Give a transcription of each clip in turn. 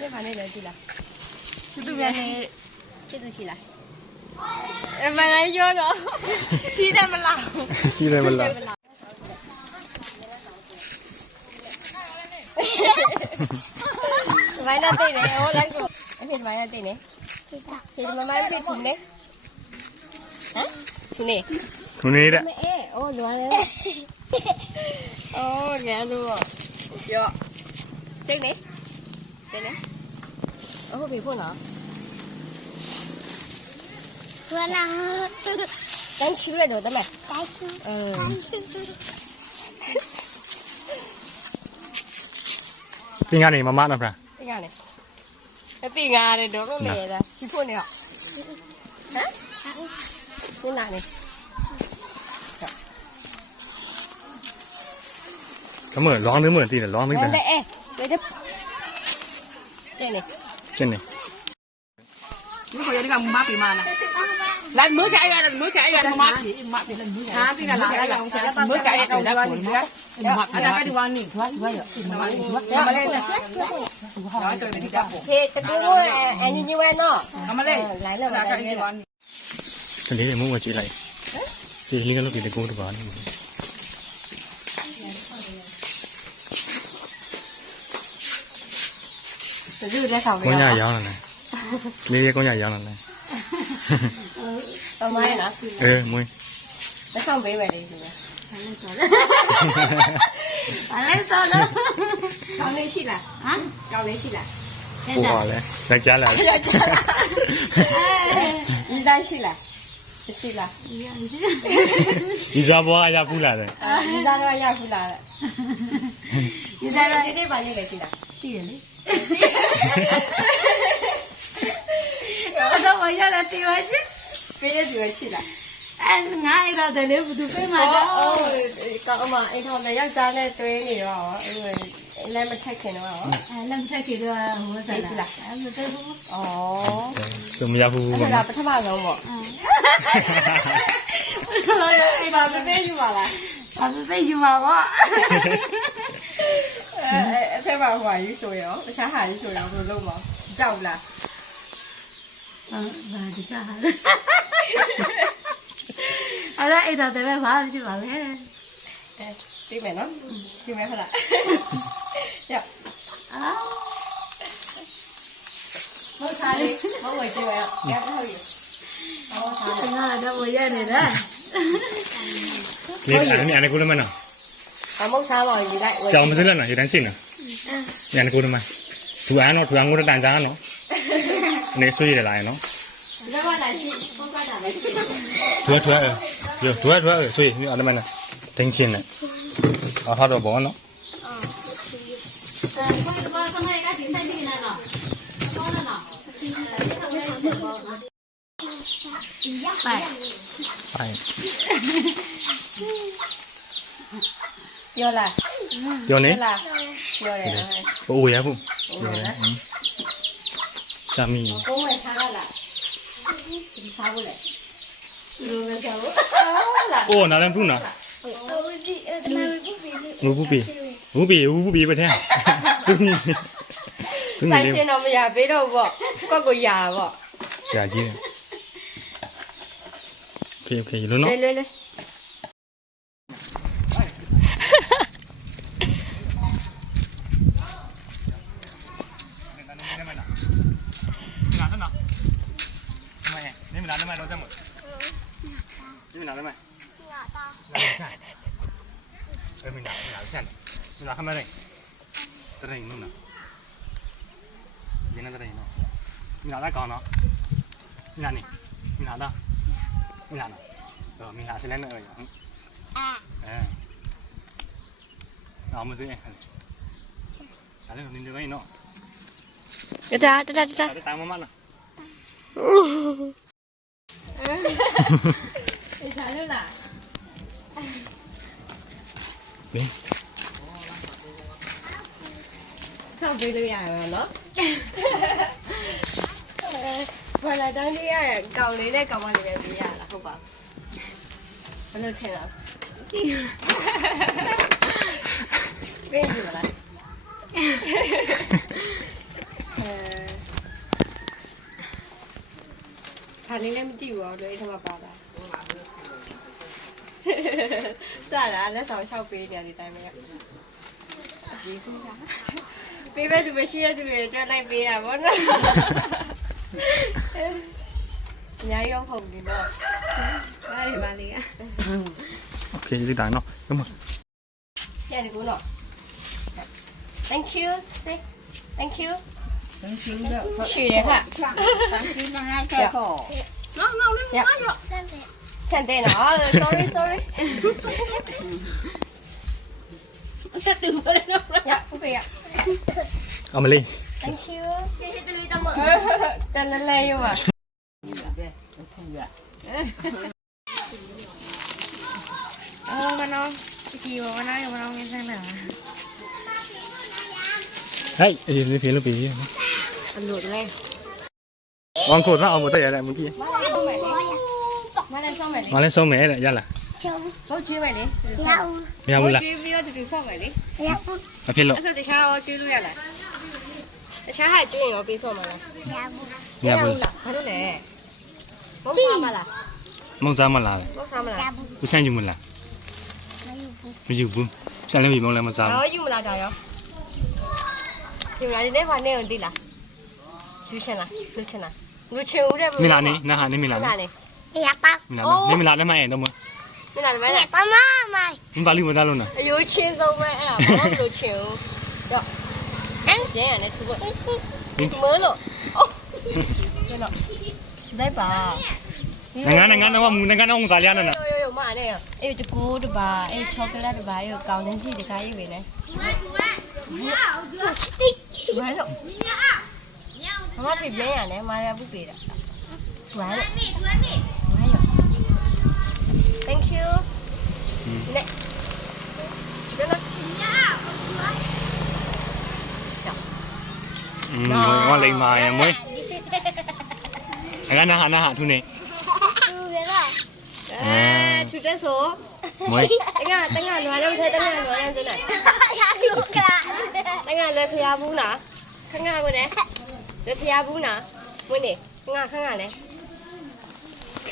这把那人去了，是对面的，这都去了。买来要了，去他们啦，ရှိတယ်မလား 买那对呢，我来个，而且买那对呢，这妈妈会出呢，啊，出呢。 သူနေတဲ့ 哎，哦，乱了。哦，这路，哟，这里，这里，哦，别碰了。我呢？咱吃了多的没？该吃。嗯。 သင်ကနေမမနော်ဗျာ 这样的，这地伢的都是来的，吃碰的。啊？你哪里？ ကမလောင်းသိမသိတယ်လောင်းသိတယ် 哎，对的。这里。 ကျင်းနေ 如果有那个马匹嘛呢？来没改呀，没改呀，马匹那没改。他这个哪个没改呀？都来滚的，马匹那个地方你说说有，马匹说，那么嘞，然后就那个。嘿，这个我哎，你外喏。那么嘞，来了，那个地方。 တလေးနဲ့မုံဝကြည့်လိုက်ဒီလေးကလို့ဒီကိုတော့ပါနေ 这就是在上面。 ကိုညာရောင်းလာတယ်လေးရဲ့ကိုညာရောင်းလာတယ် 干嘛呀？ အေးမွေး 在上北边的是不是？完了走了。搞联系了啊？搞联系了。 ဟိုပါလေလက်ကြားလာတယ် 一张去了，去了。 ဒီစားဘွားအရာကူးလာတယ် 啊，一张的要出来了。你在这里把你给去了。对了。我说我要来对我去。别的地方去了。哎，俺一个在那不都被嘛哦，着？搞嘛，一套的要加那堆里哦，因为那么太肯了哦。哎，那不才给了我说了，俺们在乎。哦。 ဆိုမရဘူး 那咋不他妈跟我？嗯。我说哎，把这背去吧了。俺们在就嘛我。才把话语说哟，啥话语说哟，不懂吗？找不啦？嗯，那就这样了。俺那一到这边发去嘛嘞。哎，这边呢？这边好了。呀。啊。我查的，我这边也不好意。那这我也得了。 နေအဲ့ဒါကိုလည်းမနော် 啊，没查嘛，一来我。 ကြောင်မစလက်နော်ရတန်းရှိနော်ညနေကိုလည်းမသူအားနော်သူအားငိုးတန်စားနော်နေဆွေးရလာရနော် 那我来去，我搞啥来去？ ထွဲဆွေးအဲ့ဒါမနော်တင်းချင်းနဲ့အော်ထားတော့ဘောနော် 我刚才给顶上去了呢，包了呢。拜。 အိုင် 有了， ပြောနေ 有了，有了。 ဟိုရဘူးပြောတယ်ရှာမီ 公文查了啦，你查不来？没查过。了。 အိုးနားလည်းဘူးနော်ဘူးပြီပဲတဲ့ဘူး 三千都没呀，背着不？挂个牙不？ ရှာကြီးတယ်โอเคလို့နော် 来。你们拿的麦都这么？你们拿的麦？拿的菜。哎，没拿菜的，你拿什么的？这是弄的。你拿这弄？你拿那搞呢？你拿你？你拿的？你拿的？你拿是哪个？啊。哎。那我们这边看。拿那个你这个弄。这。打妈妈了。你查了啦？对。上背都牙了喏。本来当地呀，搞你嘞，搞完里面不牙了，好吧？我都听了。给你们了。လေးလည်းမသိဘူးတော့အဲ့ထမပါတာစတာလက်ဆောင်6ပေးနေတယ်ဒီတိုင်းပဲရေးစင်းတာပေးမဲ့သူမရှိတဲ့သူတွေတွက်လိုက်ပေးတာဗောနော်အများကြီးတော့ဟုတ်ပြီတော့ဒါတွေပါလေ โอเคဒီတိုင်းနော်ကမ ရတယ်ကိုနော် Thank you say Thank you ရှိတယ်ခါဆန်တဲ့နော် sorry ဆက်တူပဲနော်ရဟုတ်ပြီရ အမလေး Thank you တန်လဲရောပါအော်မနောဒီဘောမနောရောမနောငင်းစမ်းလာ ဟဲ့အေးလေးပြေလို့ပြေ အလို့လဲ ဝန်ကိုတော့အမတက်ရတယ်မကြည့် မလည်းဆောင်းမယ်လေ မလဲဆုံးမယ်တဲ့ရလား ဟုတ်ကျွေးမယ်လေ မရဘူးလား ကျွေးပြီးတော့တူဆောက်မယ်လေ မဖြစ်လို့ အဲ့ဆိုတခြားရောကျွေးလို့ရလားတခြားဟာကျွေးရင်ရောပေးဆော့မှာလား မရဘူး လားဘာလို့လဲမဟုတ်စားမလား မုံစားမလား မဟုတ်စားမလား ဦးဆိုင်ယူမလားမယူဘူးဆိုင်လည်းမုံလည်းမစား ဟောယူမလားဒါရောယူလာဒီနေ့ဘာနဲ့အောင်သိလားယူချင်လားလူချင်လားလူချင်ဦးတဲ့ မင်းလာနေနာဟာနေမင်းလာနေ လာနေ မင်းလာနေမင်းလာလည်းမရင်တော့မ မလာတယ်မလား င်းပါလိမသားလုံးနာ အယိုးချင်းဆုံးပဲအဲ့ဒါဘာလို့လူချင်ဦးရောဟမ်ကျင်းရနဲ့သူ့ဘက်မလို့အော်ကျွန်တော်လိုက်ပါ ငါတော့မူငါတော့သားရနာ yo ma ne eh de go de ba eh chocolate de ba yo ကောင်းနေစီတခါရေးပဲလေဝါလို့မမပြပြင်းရတယ်မာရပုပေးတာဝါလို့ဝါရော thank you နေကျတော့ ငါလိမ္မာရမွေးငါနာဟာသူနေ ထူတဲ့ဆို မွေး တငါလွားလုံးထဲတငါလွားလုံးစနေလူကတငါလွယ်ဖျားဘူးလားခငါကိုလေလွယ်ဖျားဘူးလားဝင်းနေငါခငါလေ โอเค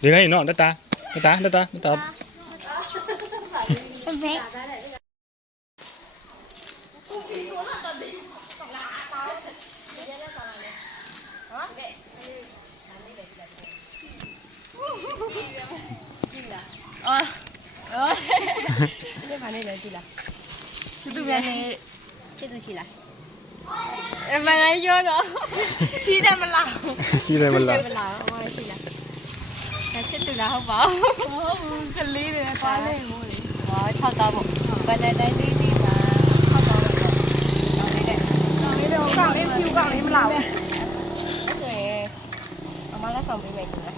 ဒီကနေ့နော်တတာဒီဘာနဲ့လဲကြည့်လားချစ်သူပဲနဲ့ချစ်သူရှိလားမနိုင်ရောတော့ရှိတယ်မလား ရှိတယ်မလား မလားဟောရှိလားချစ်သူလားဟုတ်ပါဟုတ်ဘူးကလေးတွေပါလေမို့လေဟော6တောင်းပေါ့ဘယ်နဲ့တိုင်းလေးလေးပါ6တောင်းပေါ့တောင်းလေးတဲ့တောင်းလေးတော့ကောင်းလေးဖြူကောင်းလေးမလားဘူးအဲ့ဆိုရင်အမလည်းဆောင်ပေးမယ်ကြီးလား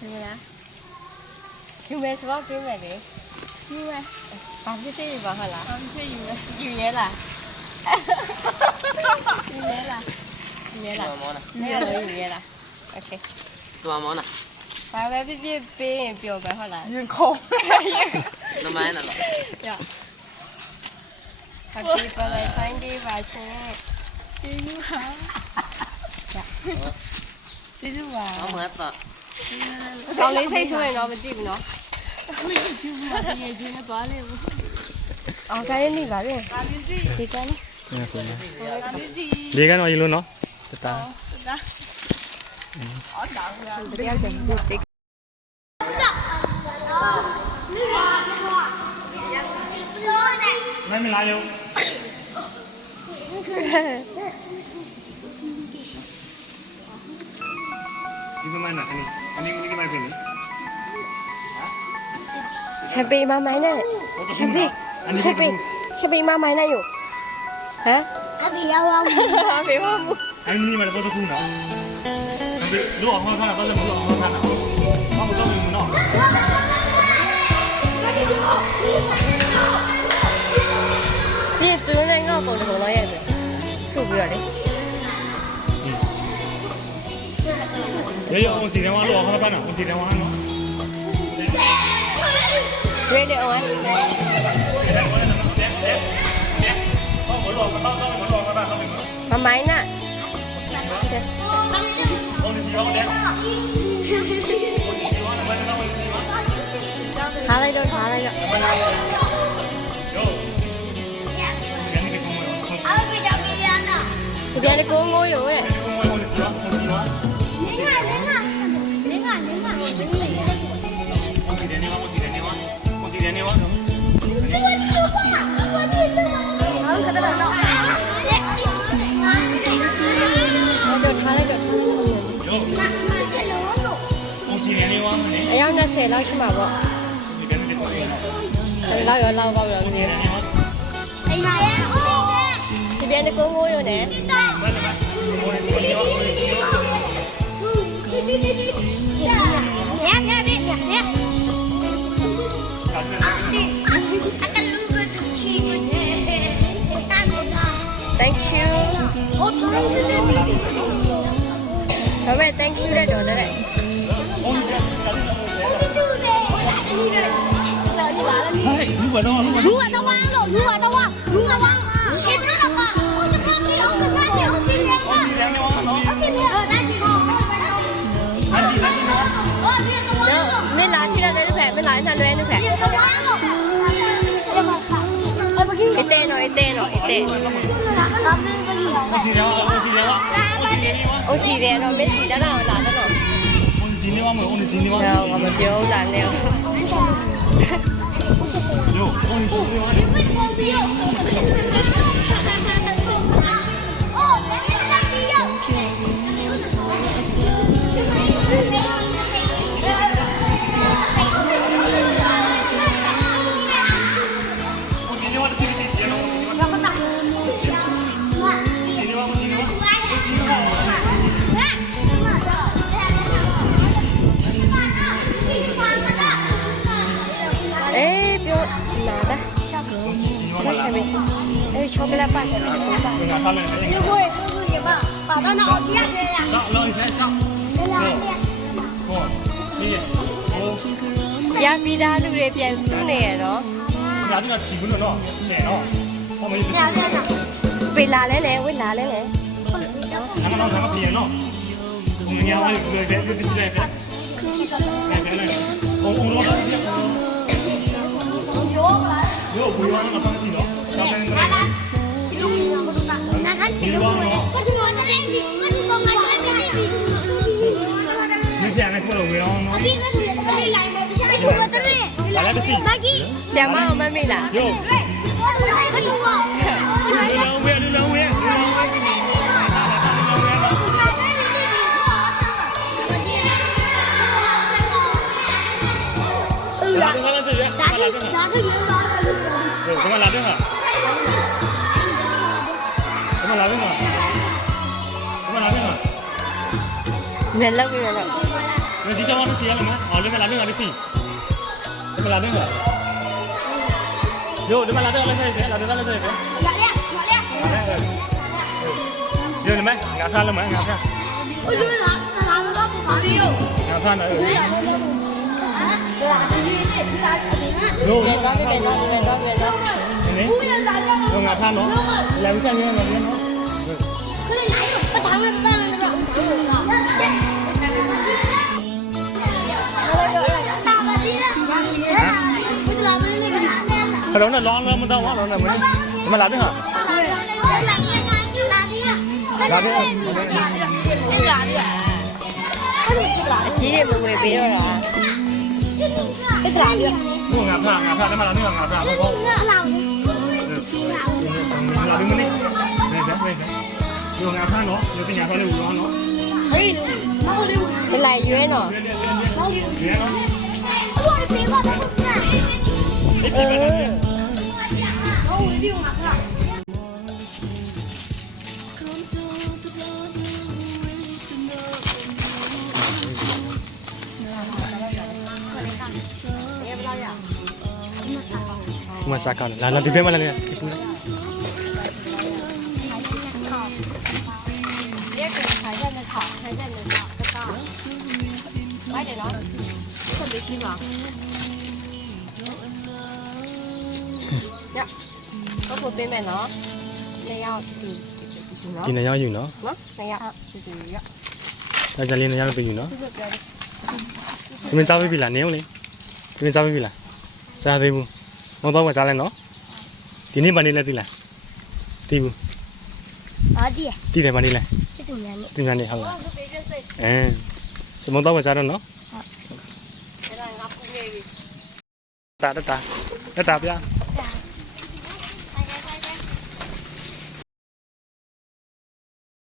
ဒီလားယူမယ်ဆိုတော့ပေးမယ်လေယူမယ်ဘာဖြစ်သေးပါဟလားဘာဖြစ်ယူမယ်ယူရဲလားယူရဲလားယူရဲလားယူရဲလားโอเค တော်မောနာ ဘာပဲဖြစ်ဖြစ်ပေးရင်ပြောပဲဟုတ်လား ရင်ခုံးနမိုင်းနော် ရ Happy birthday ပါရှင်ကျေးဇူးပါကျေးဇူးပါ အမတ်တော့ ကောင်းလေးစိတ်ဆိုရင်တော့မကြည့်ဘူးနော် မင်းကျူးမှာတကယ်ကျင်းနေပါလေဘူး အောင်ခိုင်းနေပါလေဒီကနေ့ ဒီကတော့ရေလို့နော်တတာ တရားကြံဖို့တိတ် မလာရောဒီမမနာအနေဒီမိုက်ပြင် ချက်ပေးမမိုင်းနဲ့ချက်ပေးမမိုင်းနဲ့ယူဟမ်အဖေရောက်ပါဘူးအဖေဟုတ်ဘူး အဲ့ဒီမှာတော့ခုနော်အဲ့ဒီလောအောင်ထားတာဘာလဲမလို့အောင်ထားတာဘာမတော့ဘူးနော် ဒီသူနဲ့ငေါ့ပုံတော်တော့ရဲ့ဆိုပြီးတော့လေ ရေရောအောင်စီတယ်ဝါလောအောင်ထားတာအောင်စီတယ်ဝါနော် Ready on. မမိုင်းနဲ့ ဒီပြန်ကိုငိုးရိုးတဲ့ တော့ထားလိုက်တော့အယောက်20လောက်ရှိမှာပေါ့လောက်ရောလောက်ပေါ့ရောမသိဘူးဒီပြန်ကိုငိုးရိုးနဲ့Thank you ဒါပေမဲ့ thank you တဲ့တော့တဲ့如果的话，如果的弯了，如果的弯，如果弯，你知道吗？我就看你，我就看你，我今天看，我今天来几个，မင်းလာရှိတဲ့တဲ့ဖက်မင်းလာဆန်လွဲတဲ့ဖက်你的弯了，အတဲနော်အတဲနော်အတဲ အိုစီတယ်တော့မစ်စီတော့လာတော့တော့ငါမပြောလာနဲ့ပြောလာတာအဲ့ချောကလက်ပါတယ်နော်你会你吧，把到那奥迪亚去呀？ရပြီးသားလူတွေပြန်စုနေရတော့ပေးလာလဲလေဝိလာလဲလေ那看你的，我就我这里，我就东啊，我这里。你ပြန်လိုက်ခုလို့ဝေအောင်နော် ဒီကနေ့လည်းလိုက်ပါဗျာ။ဒီမှာတည်း။လာကစီ။မကြီး ဆရာမအောင်မမေ့လား ယို ။ဘာလို့လဲ။ လောဝေလောဝေ လာတယ်လာတယ်လာတယ်လာတယ် 怎么拉丁啊？怎么拉丁啊？怎么拉丁啊？ နဲ့လောက်ပြီးတော့ 你这叫我们谁了吗？哦，你们拉丁啊？你谁？怎么拉丁啊？哟，你们拉丁来这里，拉丁来这里。လာလေလာလေ哟，你们俺看了没？俺看。我就လာတော့ဘာလို့ရော俺看了。哟， ပြန်သွားပြန်သွားပြန်သွားပြန်သွား 你？用俺看喏，来不下面那边喏。ခလေးနိုင်တော့ဘာမှမတမ်းတော့ဦးတော်က။可能那狼那么大，我狼那么，怎么拉丁啊？拉丁。အကြီးတွေမဝေပေးတော့တာ 我俺看，那么拉丁俺看，我跑。拉丁么呢？没。用俺看喏，有跟俺看的五郎喏。ဒီလိုက်ရွေးနော် 别喏。Masakan. Lah di mana ni? เรียกเป็นขายได้ในถอดใช้ได้ในถอดก็ไม่เดี๋ยวนะคนไปชิมหรอเนี่ยก็พูดเป็นแบบเนาะในยาวดีเนาะ ဒီနေရောက်ယူနော် เนาะในยาวดีเนาะ ဒါကြလေးနေရောက်ပြီယူနော် ที่จะเกิด ဒီမစားပြီလားနေအောင်လေဒီမစားပြီလားစားသေးဘူး မုံတော့ဝယ်စားလဲနော်ဒီနေ့မနေလဲသိလားသိဘူး 好的， သိတယ်မနေလဲ 这种年龄。 သိမှနေဟုတ်လားမုံတော့ဝယ်စားတော့နော်တာဗျာ